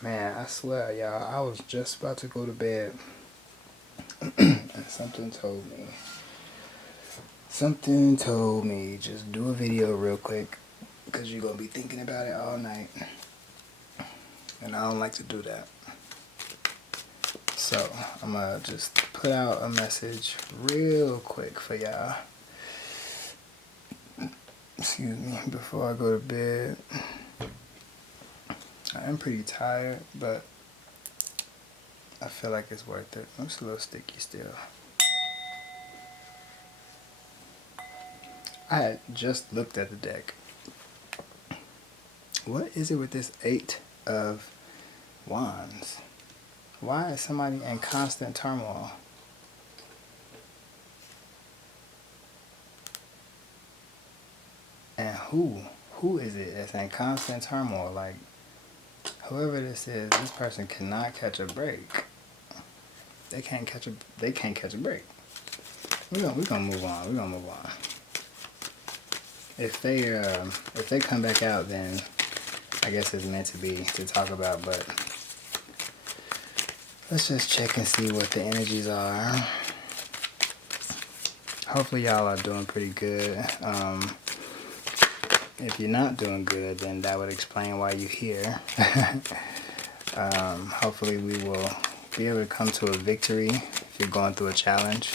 Man, I swear, y'all, I was just about to go to bed and something told me just do a video real quick because you're going to be thinking about it all night. And I don't like to do that. So I'm going to just put out a message real quick for y'all. Excuse me, before I go to bed. I am pretty tired, but I feel like it's worth it. I'm just a little sticky still. I had just looked at the deck. What is it with this 8 of Wands? Why is somebody in constant turmoil? And who is it that's in constant turmoil? Like, whoever this is, this person cannot catch a break. They can't catch a break. We're gonna move on. We're gonna move on. If they come back out, then I guess it's meant to be to talk about, but let's just check and see what the energies are. Hopefully y'all are doing pretty good. If you're not doing good, then that would explain why you're here. Hopefully we will be able to come to a victory if you're going through a challenge.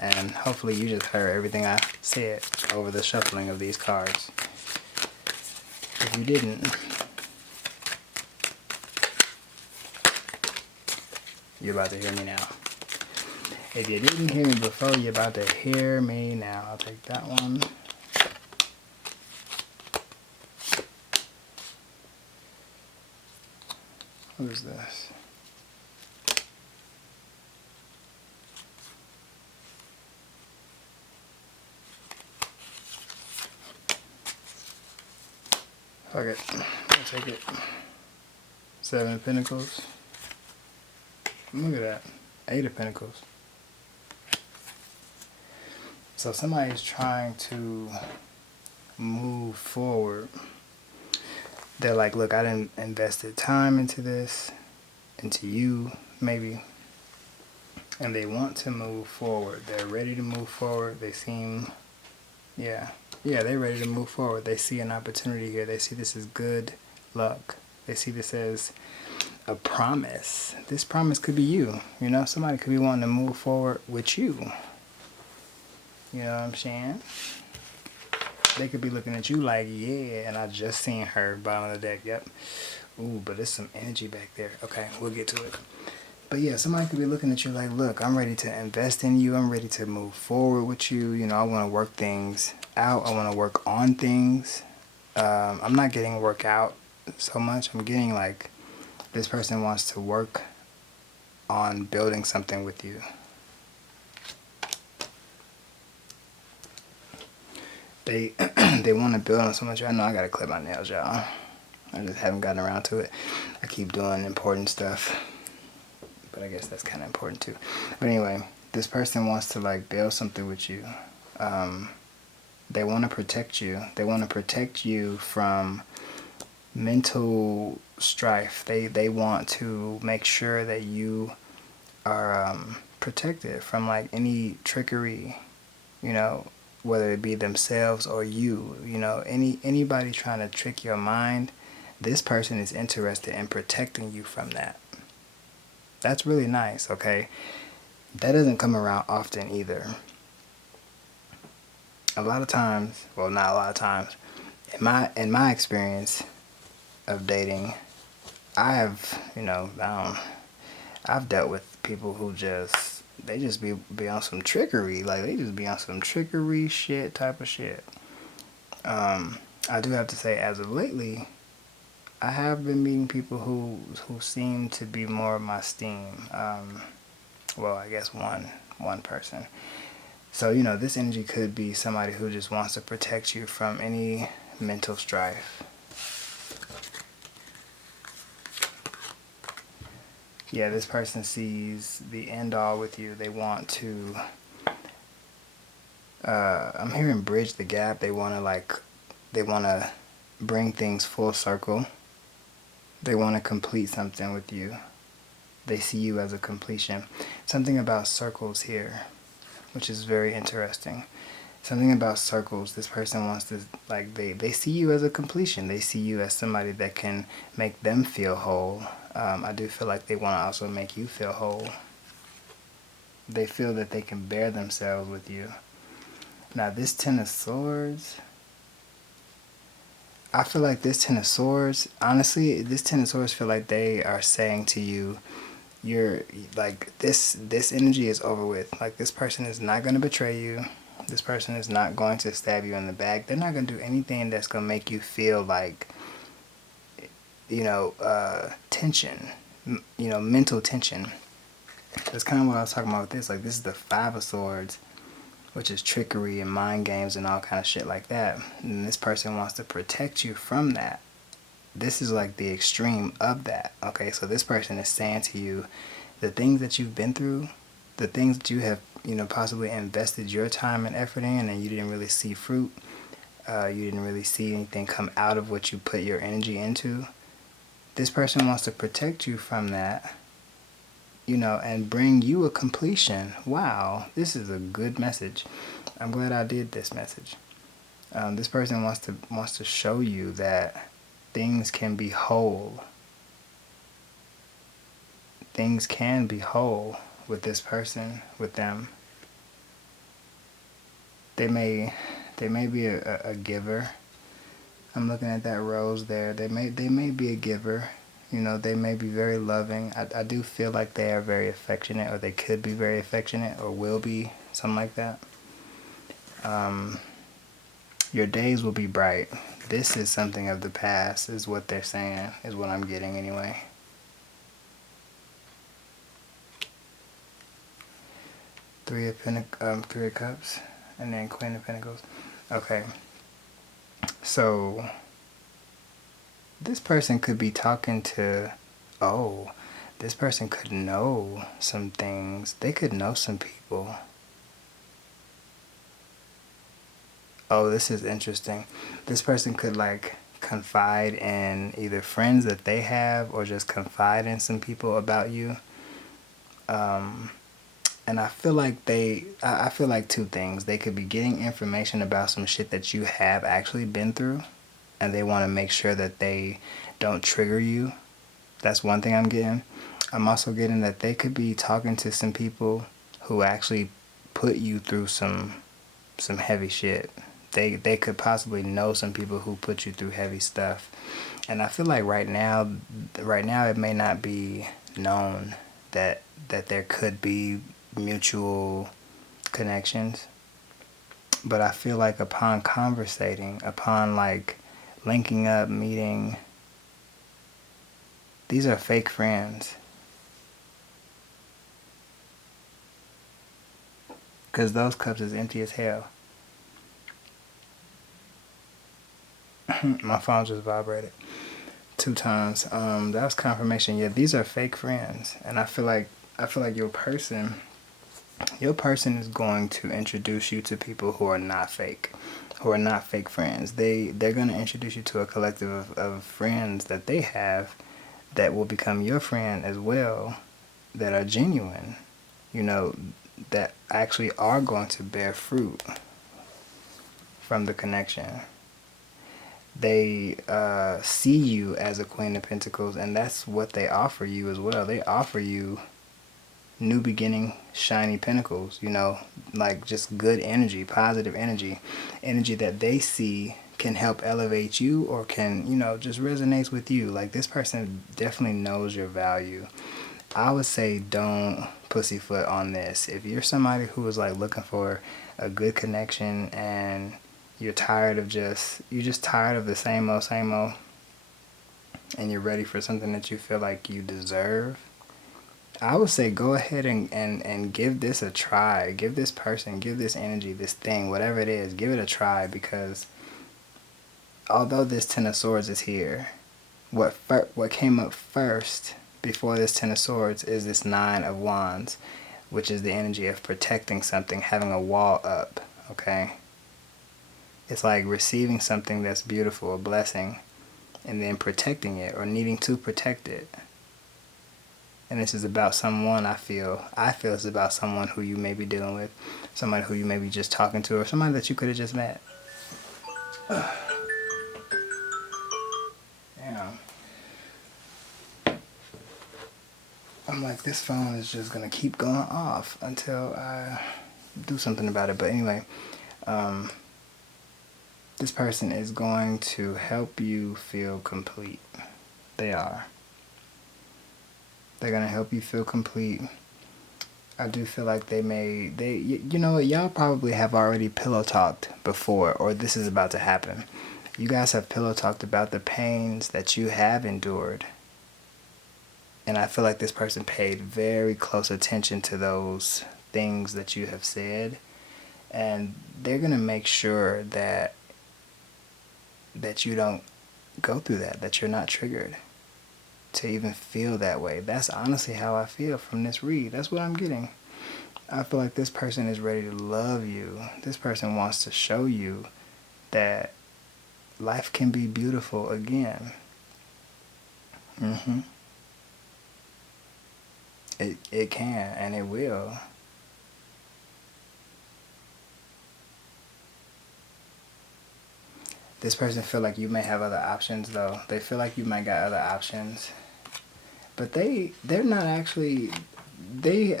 And hopefully you just heard everything I said over the shuffling of these cards. If you didn't, you're about to hear me now. If you didn't hear me before, you're about to hear me now. I'll take that one. What is this? Fuck it. I'll take it. 7 of Pentacles. Look at that. 8 of Pentacles. So somebody's trying to move forward. They're like, look, I done invested time into this, into you, maybe. And they want to move forward. They're ready to move forward. They seem, yeah, they're ready to move forward. They see an opportunity here. They see this as good luck. They see this as a promise. This promise could be you. You know, somebody could be wanting to move forward with you. You know what I'm saying? They could be looking at you like, yeah, and I just seen her bottom of the deck. Yep. Ooh, but there's some energy back there. Okay, we'll get to it. But yeah, somebody could be looking at you like, look, I'm ready to invest in you. I'm ready to move forward with you. You know, I want to work things out. I want to work on things. I'm not getting work out so much. I'm getting like, this person wants to work on building something with you. They want to build on so much. I know I gotta clip my nails, y'all. I just haven't gotten around to it. I keep doing important stuff, but I guess that's kind of important too. But anyway, this person wants to like build something with you. They want to protect you. They want to protect you from mental strife. They want to make sure that you are protected from like any trickery, you know, whether it be themselves or you, you know, anybody trying to trick your mind. This person is interested in protecting you from that. That's really nice, okay? That doesn't come around often either. A lot of times, well, not a lot of times, in my experience of dating, I've dealt with people who they just be on some trickery. Like, they just be on some trickery shit type of shit. I do have to say, as of lately, I have been meeting people who seem to be more of my steam. Well, I guess one person. So, you know, this energy could be somebody who just wants to protect you from any mental strife. Yeah, this person sees the end all with you. They want to, I'm hearing bridge the gap. They want to bring things full circle. They want to complete something with you. They see you as a completion. Something about circles here, which is very interesting. Something about circles, this person wants to, like, they see you as a completion. They see you as somebody that can make them feel whole. I do feel like they want to also make you feel whole. They feel that they can bear themselves with you. Now, this Ten of Swords, I feel like this Ten of Swords, honestly, this Ten of Swords feel like they are saying to you, you're, like, this energy is over with. Like, this person is not going to betray you. This person is not going to stab you in the back. They're not going to do anything that's going to make you feel like, tension, mental tension. That's kind of what I was talking about with this. Like, this is the Five of Swords, which is trickery and mind games and all kind of shit like that. And this person wants to protect you from that. This is like the extreme of that. Okay, so this person is saying to you, the things that you've been through, the things that you have, possibly invested your time and effort in, and you didn't really see fruit. You didn't really see anything come out of what you put your energy into. This person wants to protect you from that, and bring you a completion. Wow, this is a good message. I'm glad I did this message. This person wants to show you that things can be whole. Things can be whole with this person, with them. They may be a giver. I'm looking at that rose there. They may be a giver. They may be very loving. I do feel like they are very affectionate, or they could be very affectionate, or will be, something like that. Your days will be bright. This is something of the past, is what they're saying, is what I'm getting anyway. Three of Cups, and then Queen of Pentacles. Okay. So, this person could be talking to, this person could know some things. They could know some people. Oh, this is interesting. This person could, like, confide in either friends that they have, or just confide in some people about you. And I feel like I feel like two things. They could be getting information about some shit that you have actually been through, and they want to make sure that they don't trigger you. That's one thing I'm getting. I'm also getting that they could be talking to some people who actually put you through some heavy shit. They could possibly know some people who put you through heavy stuff. And I feel like right now it may not be known that there could be mutual connections. But I feel like upon conversating, upon, like, linking up, meeting, these are fake friends. Because those cups is empty as hell. My phone just vibrated 2 times. That was confirmation. Yeah, these are fake friends. And I feel like your person is going to introduce you to people who are not fake. Who are not fake friends. They're going to introduce you to a collective of friends that they have that will become your friend as well, that are genuine, that actually are going to bear fruit from the connection. They see you as a Queen of Pentacles, and that's what they offer you as well. They offer you new beginning, shiny pentacles, like just good energy, positive energy that they see can help elevate you, or can, just resonates with you. Like, this person definitely knows your value. I would say don't pussyfoot on this. If you're somebody who is, like, looking for a good connection, and you're tired of tired of the same old, and you're ready for something that you feel like you deserve, I would say go ahead and give this a try. Give this person, give this energy, this thing, whatever it is, give it a try. Because although this Ten of Swords is here, what came up first before this Ten of Swords is this Nine of Wands, which is the energy of protecting something, having a wall up, okay? It's like receiving something that's beautiful, a blessing, and then protecting it or needing to protect it. And this is about someone I feel it's about someone who you may be dealing with, somebody who you may be just talking to, or somebody that you could have just met. Damn. I'm like, this phone is just gonna keep going off until I do something about it. But anyway, this person is going to help you feel complete. They are. They're gonna help you feel complete. I do feel like you know what, y'all probably have already pillow talked before, or this is about to happen. You guys have pillow talked about the pains that you have endured. And I feel like this person paid very close attention to those things that you have said. And they're going to make sure that you don't go through that you're not triggered to even feel that way. That's honestly how I feel from this read. That's what I'm getting. I feel like this person is ready to love you. This person wants to show you that life can be beautiful again. It can, and it will. This person feel like you may have other options, though. They feel like you might got other options, but they're not actually. They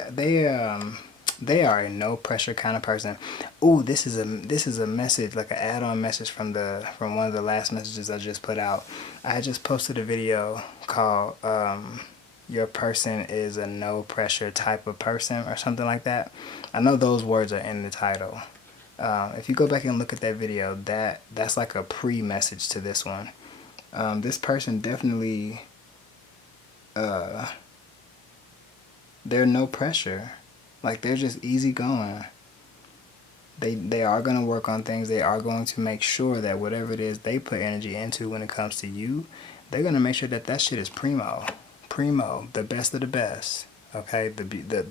are a no pressure kind of person. Ooh, this is a message, like an add-on message from one of the last messages I just put out. I just posted a video called your person is a no pressure type of person or something like that. I know those words are in the title. If you go back and look at that video, that's like a pre-message to this one. This person definitely they're no pressure. Like, they're just easygoing. They are going to work on things. They are going to make sure that whatever it is they put energy into when it comes to you, they're going to make sure that shit is primo, the best of the best. Okay, the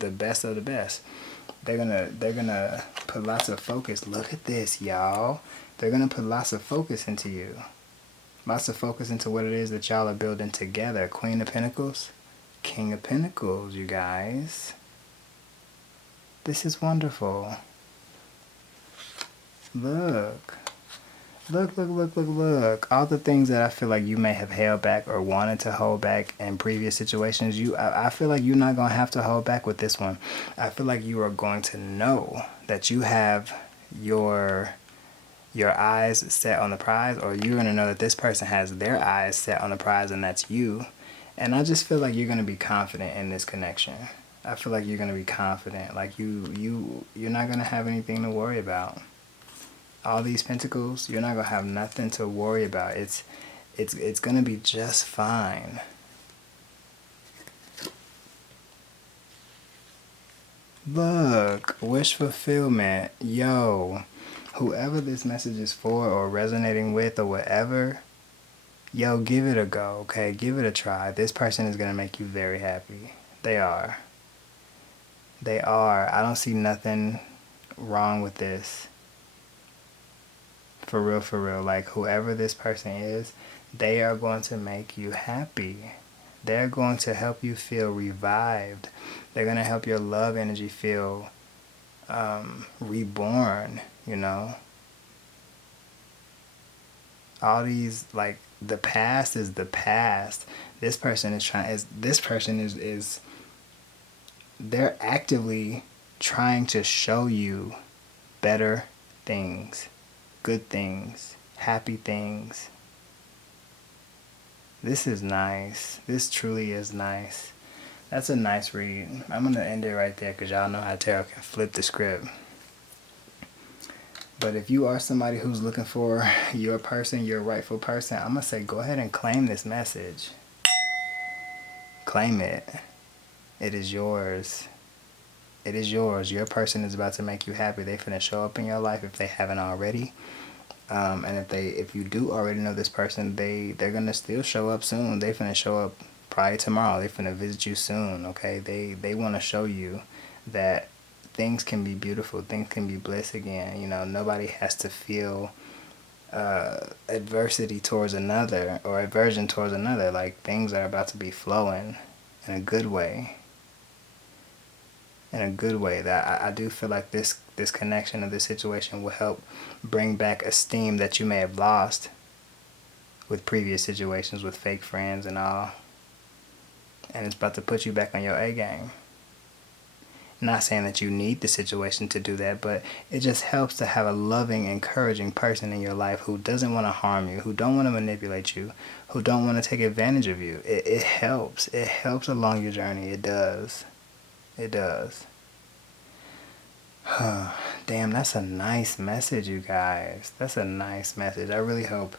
best of the best. They're gonna put lots of focus. Look at this, y'all. They're gonna put lots of focus into you. Lots of focus into what it is that y'all are building together. Queen of Pentacles, King of Pentacles, you guys. This is wonderful. Look. Look. All the things that I feel like you may have held back or wanted to hold back in previous situations, I feel like you're not going to have to hold back with this one. I feel like you are going to know that you have your eyes set on the prize, or you're going to know that this person has their eyes set on the prize, and that's you. And I just feel like you're going to be confident in this connection. I feel like you're going to be confident. Like you're not going to have anything to worry about. All these pentacles, you're not going to have nothing to worry about. It's going to be just fine. Look, wish fulfillment. Yo, whoever this message is for or resonating with or whatever, yo, give it a go, okay? Give it a try. This person is going to make you very happy. They are. I don't see nothing wrong with this. For real. Like, whoever this person is, they are going to make you happy. They're going to help you feel revived. They're going to help your love energy feel reborn, you know? All these, like, the past is the past. This person is they're actively trying to show you better things, good things, happy things. This is nice. This truly is nice. That's a nice read. I'm going to end it right there because y'all know how tarot can flip the script. But if you are somebody who's looking for your person, your rightful person, I'm going to say go ahead and claim this message. Claim it. It is yours. It is yours. Your person is about to make you happy. They're finna show up in your life if they haven't already. And if you do already know this person, they're gonna still show up soon. They finna show up probably tomorrow. They finna visit you soon. Okay, they want to show you that things can be beautiful. Things can be bliss again. You know, nobody has to feel adversity towards another or aversion towards another. Like, things are about to be flowing in a good way. In a good way. That I do feel like this connection of this situation will help bring back esteem that you may have lost with previous situations with fake friends and all. And it's about to put you back on your A game. Not saying that you need the situation to do that, but it just helps to have a loving, encouraging person in your life who doesn't want to harm you, who don't want to manipulate you, who don't want to take advantage of you. It helps. It helps along your journey. It does. It does. Damn, that's a nice message, you guys. That's a nice message. I really hope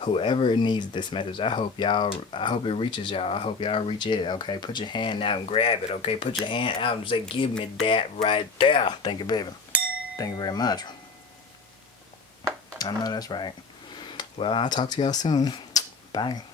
whoever needs this message, I hope it reaches y'all. I hope y'all reach it. Okay, put your hand out and grab it. Okay, put your hand out and say, give me that right there. Thank you, baby. Thank you very much. I know that's right. Well, I'll talk to y'all soon. Bye.